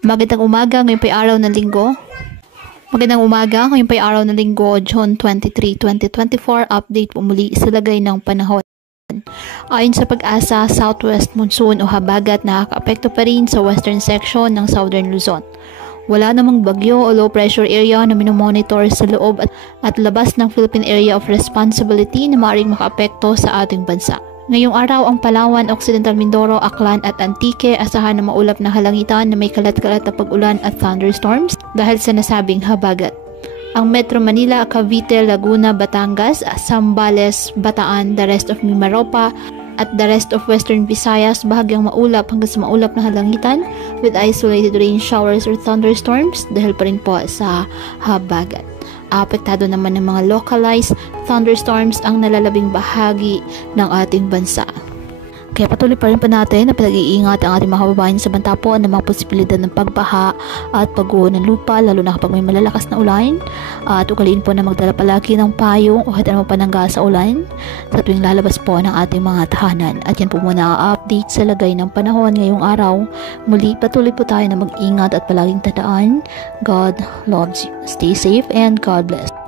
Magandang umaga, ngayon pa'y araw ng linggo. Magandang umaga, ngayon pa'y araw ng linggo, June 23, 2024. Update po muli sa lagay ng panahon. Ayon sa Pag-asa, southwest monsoon o habagat nakakaapekto pa rin sa western section ng southern Luzon. Wala namang bagyo o low pressure area na minomonitor sa loob at labas ng Philippine Area of Responsibility na maaaring makaapekto sa ating bansa. Ngayong araw, ang Palawan, Occidental Mindoro, Aklan at Antique asahan na maulap na halangitan na may kalat-kalat na pag-ulan at thunderstorms dahil sa nasabing habagat. Ang Metro Manila, Cavite, Laguna, Batangas, Zambales, Bataan, the rest of Mimaropa at the rest of Western Visayas bahagyang maulap hanggang sa maulap na halangitan with isolated rain showers or thunderstorms dahil pa rin po sa habagat. Apektado naman ng mga localized thunderstorms ang nalalabing bahagi ng ating bansa. Kaya patuloy pa rin pa natin na pinag-iingat ang ating mga kababayan sa banta po ng mga posibilidad ng pagbaha at pagguho ng lupa, lalo na kapag may malalakas na ulan. At ugaliin po na magdala palagi ng payong o hati ng panangga sa ulan sa tuwing lalabas po ng ating mga tahanan. At yan po muna ang update sa lagay ng panahon ngayong araw. Muli patuloy po tayo na mag-ingat at palaging tandaan, God loves you. Stay safe and God bless.